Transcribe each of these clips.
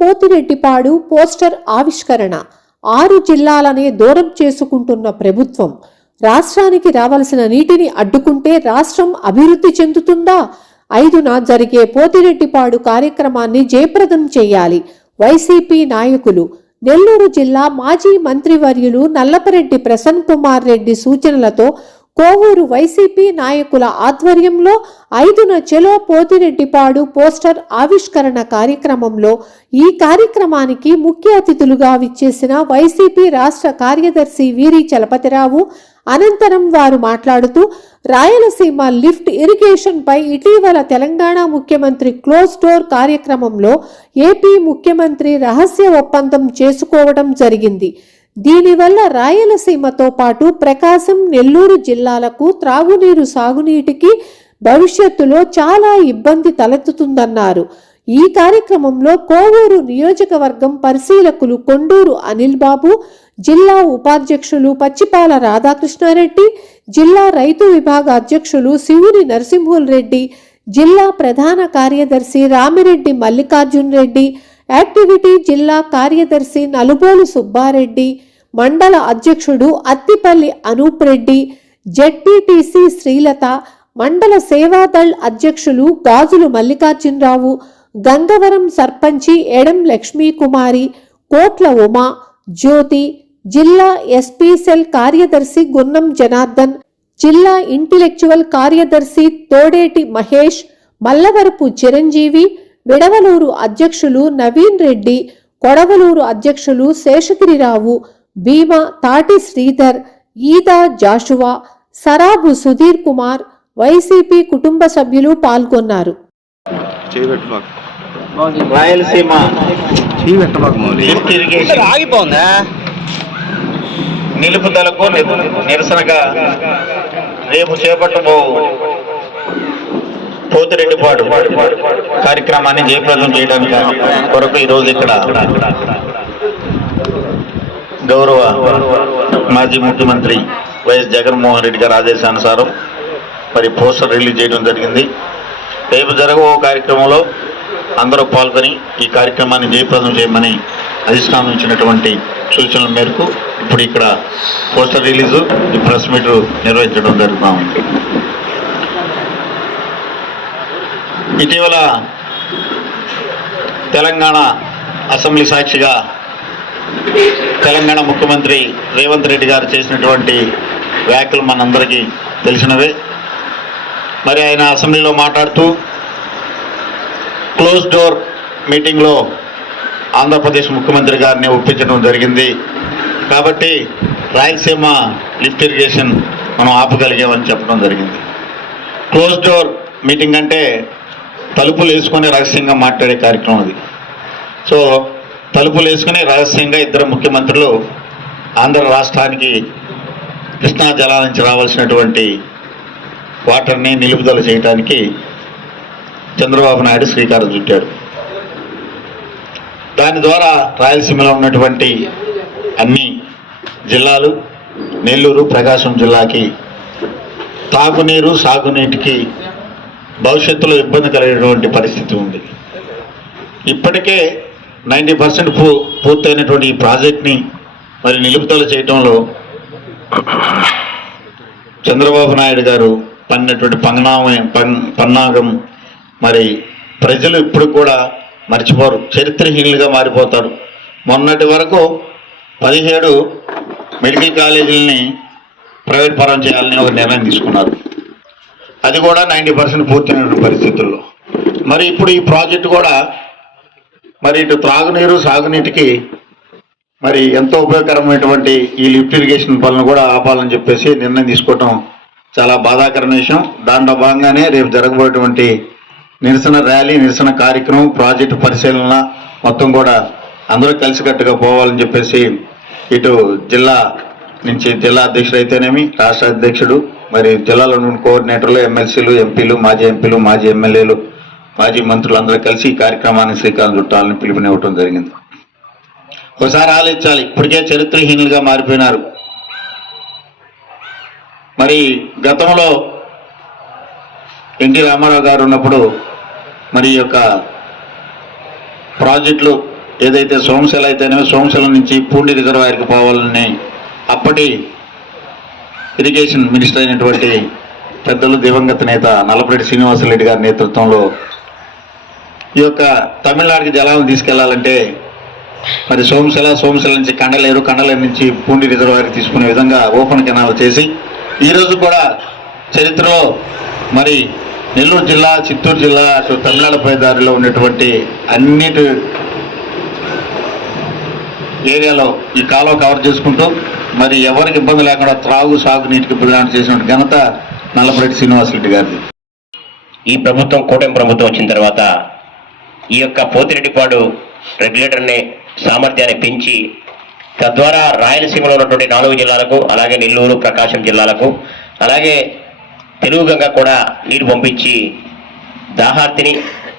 Pothireddypadu poster ఆవిష్కరణ. ఆరు జిల్లాలనే దూరం చేసుకుంటున్న ప్రభుత్వం. రాష్ట్రానికి రావాల్సిన నీటిని అడ్డుకుంటే రాష్ట్రం అభివృద్ధి చెందుతుందా? ఐదున జరిగే పోతిరెడ్డిపాడు కార్యక్రమాన్ని జయప్రదం చేయాలి. వైసీపీ నాయకులు నెల్లూరు జిల్లా మాజీ మంత్రివర్యులు నల్లపరెడ్డి ప్రసన్ కుమార్ రెడ్డి సూచనలతో కోవూరు వైసీపీ నాయకుల ఆధ్వర్యంలో ఐదున చెలో పోతిరెడ్డిపాడు పోస్టర్ ఆవిష్కరణ కార్యక్రమంలో ఈ కార్యక్రమానికి ముఖ్య అతిథులుగా విచ్చేసిన వైసీపీ రాష్ట్ర కార్యదర్శి వీరి చలపతిరావు అనంతరం వారు మాట్లాడుతూ రాయలసీమ లిఫ్ట్ ఇరిగేషన్ పై ఇటీవల తెలంగాణ ముఖ్యమంత్రి క్లోజ్ డోర్ కార్యక్రమంలో ఏపీ ముఖ్యమంత్రి రహస్య ఒప్పందం చేసుకోవడం జరిగింది. దీనివల్ల రాయలసీమతో పాటు ప్రకాశం నెల్లూరు జిల్లాలకు త్రాగునీరు సాగునీటికి భవిష్యత్తులో చాలా ఇబ్బంది తలెత్తుతుందన్నారు. ఈ కార్యక్రమంలో కోవూరు నియోజకవర్గం పరిశీలకులు కొండూరు అనిల్ బాబు జిల్లా ఉపాధ్యక్షులు పచ్చిపాల రాధాకృష్ణారెడ్డి జిల్లా రైతు విభాగ అధ్యక్షులు శివుని నరసింహుల్ రెడ్డి జిల్లా ప్రధాన కార్యదర్శి రామిరెడ్డి మల్లికార్జున్ రెడ్డి యాక్టివిటీ జిల్లా కార్యదర్శి నలుబోలు సుబ్బారెడ్డి మండల అధ్యక్షుడు అత్తిపల్లి అనూప్ రెడ్డి జెడ్పీటీసీ శ్రీలత మండల సేవాదళ్ అధ్యక్షులు గాజులు మల్లికార్జునరావు గంగవరం సర్పంచి ఎడం లక్ష్మీకుమారి కోట్ల ఉమా జ్యోతి జిల్లా ఎస్పీ సెల్ కార్యదర్శి గున్నం జనార్దన్ జిల్లా ఇంటెలెక్చువల్ కార్యదర్శి తోడేటి మహేష్ మల్లవరపు చిరంజీవి విడవలూరు అధ్యక్షులు నవీన్ రెడ్డి కొడవలూరు అధ్యక్షులు శేషగిరిరావు భీమా తాటి శ్రీధర్ ఈదా జాషువా సరాబు సుధీర్ కుమార్ వైసీపీ కుటుంబ సభ్యులు పాల్గొన్నారు. రాయలసీమ. ఆగిపోందా నిలుపుదలకు నిరసనగా రేపు చేపట్టబో పోతిరెడ్డిపాడు కార్యక్రమాన్ని జయప్రదం చేయడానికి కొరకు ఈరోజు ఇక్కడ గౌరవ మాజీ ముఖ్యమంత్రి వైఎస్ జగన్మోహన్ రెడ్డి గారి ఆదేశానుసారం మరి పోస్టర్ రిలీజ్ చేయడం జరిగింది. రేపు జరగబో కార్యక్రమంలో అందరూ పాల్గొని ఈ కార్యక్రమాన్ని జయప్రదం చేయమని అధిష్టానం ఇచ్చినటువంటి సూచనల మేరకు ఇప్పుడు ఇక్కడ పోస్టర్ రిలీజు ఈ ప్రెస్ మీట్ నిర్వహించడం జరుగుతూ ఉంది. ఇటీవల తెలంగాణ అసెంబ్లీ సాక్షిగా తెలంగాణ ముఖ్యమంత్రి రేవంత్ రెడ్డి గారు చేసినటువంటి వ్యాఖ్యలు మనందరికీ తెలిసినవే. మరి ఆయన అసెంబ్లీలో మాట్లాడుతూ క్లోజ్ డోర్ మీటింగ్లో ఆంధ్రప్రదేశ్ ముఖ్యమంత్రి గారిని ఒప్పించడం జరిగింది. కాబట్టి రాయలసీమ లిఫ్ట్ ఇరిగేషన్ మనం ఆపగలిగామని చెప్పడం జరిగింది. క్లోజ్ డోర్ మీటింగ్ అంటే తలుపులు వేసుకొని రహస్యంగా మాట్లాడే కార్యక్రమం అది. సో తలుపులు వేసుకుని రహస్యంగా ఇద్దరు ముఖ్యమంత్రులు ఆంధ్ర రాష్ట్రానికి కృష్ణా జలాల నుంచి రావాల్సినటువంటి వాటర్ని నిలుపుదల చేయడానికి చంద్రబాబు నాయుడు శ్రీకారం చుట్టాడు. దాని ద్వారా రాయలసీమలో ఉన్నటువంటి అన్ని జిల్లాలు నెల్లూరు ప్రకాశం జిల్లాకి తాగునీరు సాగునీటికి భవిష్యత్తులో ఇబ్బంది కలిగేటువంటి పరిస్థితి ఉంది. ఇప్పటికే నైంటీ పర్సెంట్ పూ పూర్తయినటువంటి ఈ ప్రాజెక్ట్ని మరి నిలుపుదల చేయడంలో చంద్రబాబు నాయుడు గారు పన్నటువంటి పంగనామం పన్ పన్నాగం మరి ప్రజలు ఇప్పుడు కూడా మర్చిపోరు. చరిత్రహీనులుగా మారిపోతారు. మొన్నటి వరకు పదిహేడు మెడికల్ కాలేజీలని ప్రైవేట్ పరం చేయాలని ఒక నిర్ణయం తీసుకున్నారు. అది కూడా నైంటీ పర్సెంట్ పూర్తయినటువంటి పరిస్థితుల్లో. మరి ఇప్పుడు ఈ ప్రాజెక్టు కూడా మరి ఇటు త్రాగునీరు సాగునీటికి మరి ఎంతో ఉపయోగకరమైనటువంటి ఈ లిఫ్ట్ ఇరిగేషన్ పనులు కూడా ఆపాలని చెప్పేసి నిర్ణయం తీసుకోవటం చాలా బాధాకరమైన విషయం. దాంట్లో భాగంగానే రేపు జరగబోయేటువంటి నిరసన ర్యాలీ నిరసన కార్యక్రమం ప్రాజెక్టు పరిశీలన మొత్తం కూడా అందరూ కలిసికట్టుగా పోవాలని చెప్పేసి ఇటు జిల్లా నుంచి జిల్లా అధ్యక్షుడు అయితేనేమి రాష్ట్ర అధ్యక్షుడు మరి జిల్లాలో ఉన్న కోఆర్డినేటర్లు ఎమ్మెల్సీలు ఎంపీలు మాజీ ఎంపీలు మాజీ ఎమ్మెల్యేలు మాజీ మంత్రులు అందరూ కలిసి ఈ కార్యక్రమాన్ని శ్రీకారం చుట్టాలని పిలుపునివ్వటం జరిగింది. ఒకసారి ఆలోచించాలి. ఇప్పటికే చరిత్రహీనులుగా మారిపోయినారు. మరి గతంలో ఎన్టీ రామారావు గారు ఉన్నప్పుడు మరి యొక్క ప్రాజెక్టులు ఏదైతే సోమశిల అయితేనేమో సోమశిల నుంచి పూండి రిజర్వాయర్కి పోవాలని అప్పటి ఇరిగేషన్ మినిస్టర్ అయినటువంటి పెద్దలు దివంగత నేత నల్లపరెడ్డి శ్రీనివాసరెడ్డి గారి నేతృత్వంలో ఈ యొక్క తమిళనాడుకి జలాలను తీసుకెళ్ళాలంటే మరి సోమశిల సోమశిల నుంచి కండలేరు కండలేరు నుంచి పూండి రిజర్వాయర్ తీసుకునే విధంగా ఓపెన్ కెనాల్ చేసి ఈరోజు కూడా చరిత్రలో మరి నెల్లూరు జిల్లా చిత్తూరు జిల్లా అటు తమిళనాడు పై దారిలో ఉన్నటువంటి అన్నిటి ఏరియాలో ఈ కాలువ కవర్ చేసుకుంటూ మరి ఎవరికి ఇబ్బంది లేకుండా త్రాగు సాగు నీటికి ప్రదానం చేసిన ఘనత నల్లపరెడ్డి శ్రీనివాసరెడ్డి గారిది. ఈ ప్రభుత్వం కూటమి ప్రభుత్వం వచ్చిన తర్వాత ఈ యొక్క పోతిరెడ్డిపాడు రెగ్యులేటర్ని సామర్థ్యాన్ని పెంచి తద్వారా రాయలసీమలో ఉన్నటువంటి నాలుగు జిల్లాలకు అలాగే నెల్లూరు ప్రకాశం జిల్లాలకు అలాగే తెలుగు గంగ కూడా నీరు పంపించి దాహార్తిని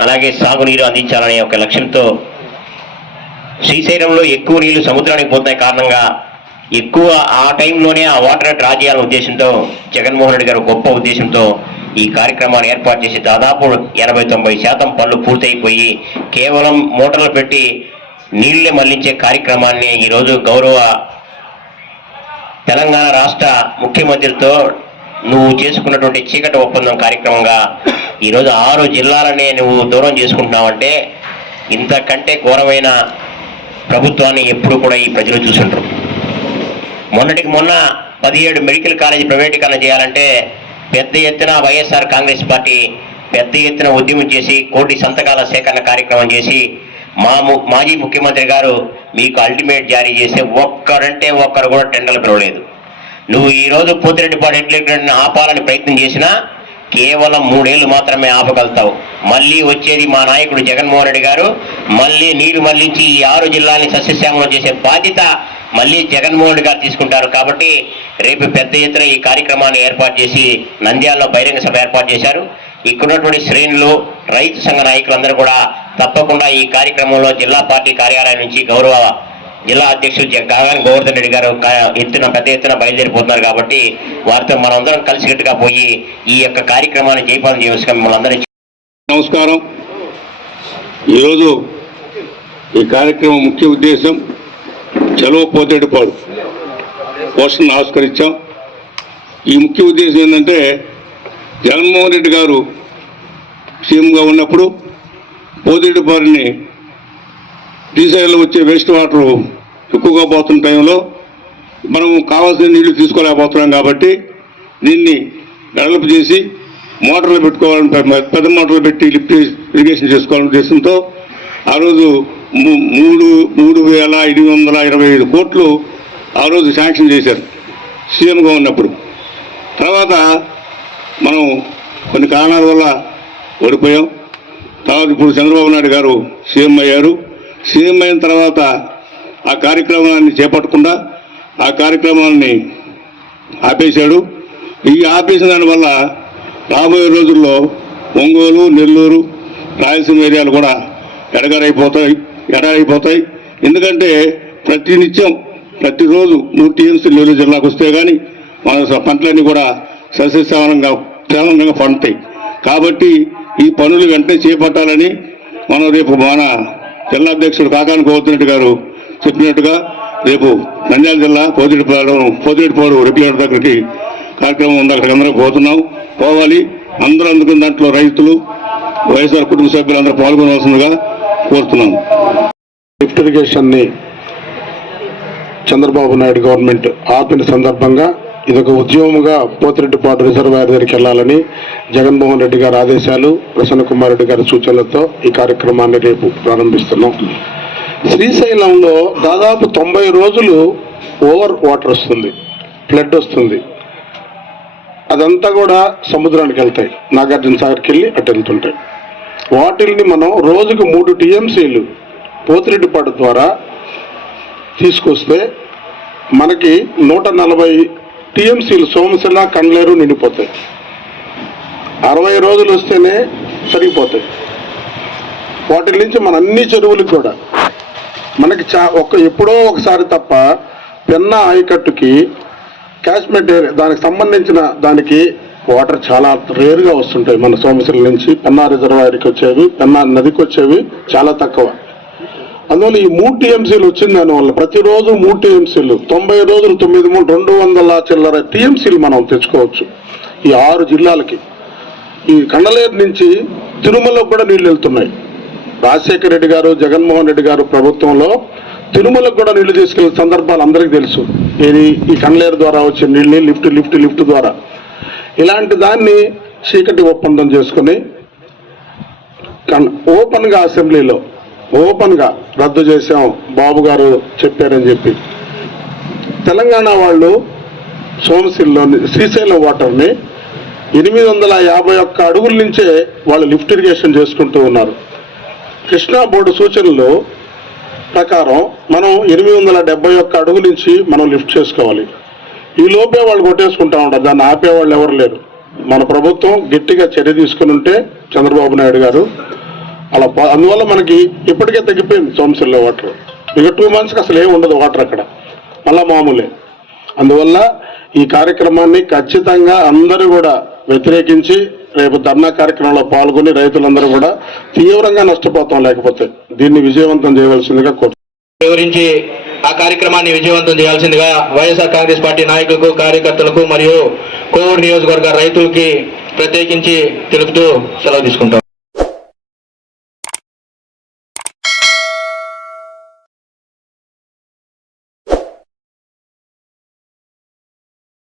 అలాగే సాగునీరు అందించాలనే ఒక లక్ష్యంతో శ్రీశైలంలో ఎక్కువ నీళ్ళు సముద్రానికి పోతున్న కారణంగా ఎక్కువ ఆ టైంలోనే ఆ వాటర్ డ్రా చేయాలనే ఉద్దేశంతో జగన్మోహన్ రెడ్డి గారు గొప్ప ఉద్దేశంతో ఈ కార్యక్రమాన్ని ఏర్పాటు చేసి దాదాపు ఎనభై తొంభై శాతం పనులు పూర్తయిపోయి కేవలం మోటార్లు పెట్టి నీళ్ళే మళ్ళించే కార్యక్రమాన్ని ఈరోజు గౌరవ తెలంగాణ రాష్ట్ర ముఖ్యమంత్రితో నువ్వు చేసుకున్నటువంటి చీకటి ఒప్పందం కార్యక్రమంగా ఈరోజు ఆరు జిల్లాలనే నువ్వు దూరం చేసుకుంటున్నావంటే ఇంతకంటే ఘోరమైన ప్రభుత్వాన్ని ఎప్పుడు కూడా ఈ ప్రజలు చూసుంటారు మొన్నటికి మొన్న పదిహేడు మెడికల్ కాలేజీ ప్రైవేటీకరణ చేయాలంటే పెద్ద ఎత్తున వైఎస్ఆర్ కాంగ్రెస్ పార్టీ పెద్ద ఎత్తున ఉద్యమం చేసి కోటి సంతకాల సేకరణ కార్యక్రమం చేసి మా ము- మాజీ ముఖ్యమంత్రి గారు మీకు అల్టిమేట్ జారీ చేస్తే ఒక్కరంటే ఒక్కరు కూడా టెండర్లు పిలవలేదు. నువ్వు ఈరోజు రోజు పోతిరెడ్డిపాడు ఎట్లెట్లని ఆపాలని ప్రయత్నం చేసినా కేవలం మూడేళ్ళు మాత్రమే ఆపగలుగుతావు. మళ్ళీ వచ్చేది మా నాయకుడు జగన్మోహన్ రెడ్డి గారు. మళ్ళీ నీరు మళ్ళించి ఈ ఆరు జిల్లాని సస్యశ్యామలం చేసే బాధ్యత మళ్ళీ జగన్మోహన్ రెడ్డి గారు తీసుకుంటారు. కాబట్టి రేపు పెద్ద ఎత్తున ఈ కార్యక్రమాన్ని ఏర్పాటు చేసి నంద్యాలలో బహిరంగ సభ ఏర్పాటు చేశారు. ఇక్కడున్నటువంటి శ్రేణులు రైతు సంఘ నాయకులందరూ కూడా తప్పకుండా ఈ కార్యక్రమంలో జిల్లా పార్టీ కార్యాలయం నుంచి గౌరవ జిల్లా అధ్యక్షులు కాగానే కాగాని గోవర్ధన్ రెడ్డి గారు ఎత్తున పెద్ద ఎత్తున బయలుదేరిపోతున్నారు కాబట్టి వారితో మనందరం కలిసికట్టుగా పోయి ఈ యొక్క కార్యక్రమాన్ని జయపాలన చేయవలసిన మిమ్మల్ని అందరికీ నమస్కారం. ఈరోజు ఈ కార్యక్రమం ముఖ్య ఉద్దేశం చలో పోతేడుపాడు పోషణ ఆవిష్కరించాం. ఈ ముఖ్య ఉద్దేశం ఏంటంటే జగన్మోహన్ రెడ్డి గారు సీఎంగా ఉన్నప్పుడు పోతేడుపాడుని డీజిల్ వచ్చే వేస్ట్ వాటర్ ఎక్కువగా పోతున్న టైంలో మనం కావాల్సిన నీళ్ళు తీసుకోలేకపోతున్నాం కాబట్టి దీన్ని డెవలప్ చేసి మోటార్లు పెట్టుకోవాలని పెద్ద మోటార్లు పెట్టి లిఫ్ట్ ఇరిగేషన్ చేసుకోవాలని ఉద్దేశంతో ఆ రోజు మూడు మూడు వేల ఎనిమిది వందల ఇరవై ఐదు కోట్లు ఆ రోజు శాంక్షన్ చేశారు సీఎంగా ఉన్నప్పుడు. తర్వాత మనం కొన్ని కారణాల వల్ల ఓడిపోయాం. తర్వాత ఇప్పుడు చంద్రబాబు నాయుడు గారు సీఎం అయ్యారు. సీఎం అయిన తర్వాత ఆ కార్యక్రమాన్ని చేపట్టకుండా ఆ కార్యక్రమాన్ని ఆపేశాడు. ఈ ఆపేసిన దానివల్ల రాబోయే రోజుల్లో ఒంగోలు నెల్లూరు రాయలసీమ ఏరియాలు కూడా ఎడగారైపోతాయి ఎడారైపోతాయి ఎందుకంటే ప్రతి నిత్యం ప్రతిరోజు మూడు టీఎంసీ నెల్లూరు జిల్లాకు వస్తే కానీ మన పంటలన్నీ కూడా సస్యశ్యామలంగా శ్యామలంగా పండుతాయి. కాబట్టి ఈ పనులు వెంటనే చేపట్టాలని మనం రేపు మన జిల్లా అధ్యక్షుడు కాకాని గోవర్ధన్ గారు చెప్పినట్టుగా రేపు నంద్యాల జిల్లా పోతిరెడ్డిపాడు పోతిరెడ్డిపాడు రెగ్యులేటర్ దగ్గరికి కార్యక్రమం ఉంది. అక్కడికి అందరూ పోతున్నాం. పోవాలి. అందరూ అందుకున్న దాంట్లో రైతులు వైఎస్ఆర్ కుటుంబ సభ్యులు అందరూ పాల్గొనవలసిందిగా కోరుతున్నాం. లిఫ్ట్ ఇరిగేషన్ని చంద్రబాబు నాయుడు గవర్నమెంట్ ఆపిన సందర్భంగా ఇదొక ఉద్యమంగా పోతిరెడ్డిపాడు రిజర్వాయర్ దగ్గరికి వెళ్ళాలని జగన్మోహన్ రెడ్డి గారి ఆదేశాలు ప్రసన్న కుమార్ రెడ్డి గారి సూచనలతో ఈ కార్యక్రమాన్ని రేపు ప్రారంభిస్తున్నాం. శ్రీశైలంలో దాదాపు తొంభై రోజులు ఓవర్ వాటర్ వస్తుంది ఫ్లడ్ వస్తుంది. అదంతా కూడా సముద్రానికి వెళ్తాయి నాగార్జున సాగర్కి వెళ్ళి అటు వెళ్తుంటాయి. వాటిల్ని మనం రోజుకు మూడు టీఎంసీలు పోతిరెడ్డిపాడు ద్వారా తీసుకొస్తే మనకి నూట నలభై టీఎంసీలు సోమశిల కండ్లేరు నిండిపోతాయి. అరవై రోజులు వస్తేనే సరిగిపోతాయి వాటి నుంచి మన అన్ని చెరువులు కూడా. మనకి చా ఒక ఎప్పుడో ఒకసారి తప్ప పెన్న ఆయకట్టుకి క్యాచ్మెంట్ ఏరియా దానికి సంబంధించిన దానికి వాటర్ చాలా రేరుగా వస్తుంటాయి. మన సోమశిల నుంచి పెన్నా రిజర్వాయర్కి వచ్చేవి పెన్నా నదికి వచ్చేవి చాలా తక్కువ. అందువల్ల ఈ మూడు టీఎంసీలు వచ్చింది దానివల్ల ప్రతిరోజు మూడు టీఎంసీలు తొంభై రోజులు తొమ్మిది మూడు రెండు వందల చిల్లర టీఎంసీలు మనం తెచ్చుకోవచ్చు ఈ ఆరు జిల్లాలకి. ఈ కండలేరు నుంచి తిరుమలకు కూడా నీళ్ళు వెళ్తున్నాయి. రాజశేఖర రెడ్డి గారు జగన్మోహన్ రెడ్డి గారు ప్రభుత్వంలో తిరుమలకు కూడా నీళ్ళు తీసుకెళ్ళిన సందర్భాలు అందరికీ తెలుసు. ఇది ఈ కండలేరు ద్వారా వచ్చే నీళ్ళని లిఫ్ట్ లిఫ్ట్ లిఫ్ట్ ద్వారా. ఇలాంటి దాన్ని చీకటి ఒప్పందం చేసుకుని కన్- అసెంబ్లీలో ఓపెన్గా రద్దు చేసాం బాబు గారు చెప్పారని చెప్పి. తెలంగాణ వాళ్ళు సోమశిల్లోని శ్రీశైలం వాటర్ని ఎనిమిది వందల యాభై ఒక్క అడుగుల నుంచే వాళ్ళు లిఫ్ట్ ఇరిగేషన్ చేసుకుంటూ ఉన్నారు. కృష్ణా బోర్డు సూచనలు ప్రకారం మనం ఎనిమిది వందల డెబ్బై ఒక్క అడుగు నుంచి మనం లిఫ్ట్ చేసుకోవాలి. ఈ లోపే వాళ్ళు కొట్టేసుకుంటా ఉంటారు. దాన్ని ఆపేవాళ్ళు ఎవరు లేరు. మన ప్రభుత్వం గట్టిగా చర్య తీసుకుని ఉంటే చంద్రబాబు నాయుడు గారు అలా ప- అందువల్ల మనకి ఇప్పటికే తగ్గిపోయింది సోమశిల్లో వాటర్. ఇక టూ మంత్స్కి అసలు ఏమి ఉండదు వాటర్ అక్కడ. మళ్ళా మామూలే. అందువల్ల ఈ కార్యక్రమాన్ని ఖచ్చితంగా అందరూ కూడా వ్యతిరేకించి రేపు ధర్నా కార్యక్రమంలో పాల్గొని రైతులందరూ కూడా తీవ్రంగా నష్టపోతాం లేకపోతే దీన్ని విజయవంతం చేయవలసిందిగా కోరు వివరించి ఆ కార్యక్రమాన్ని విజయవంతం చేయాల్సిందిగా వైఎస్ఆర్ కాంగ్రెస్ పార్టీ నాయకులకు కార్యకర్తలకు మరియు కోవూరు నియోజకవర్గ రైతులకి ప్రత్యేకించి తెలుపుతూ సెలవు తీసుకుంటాం.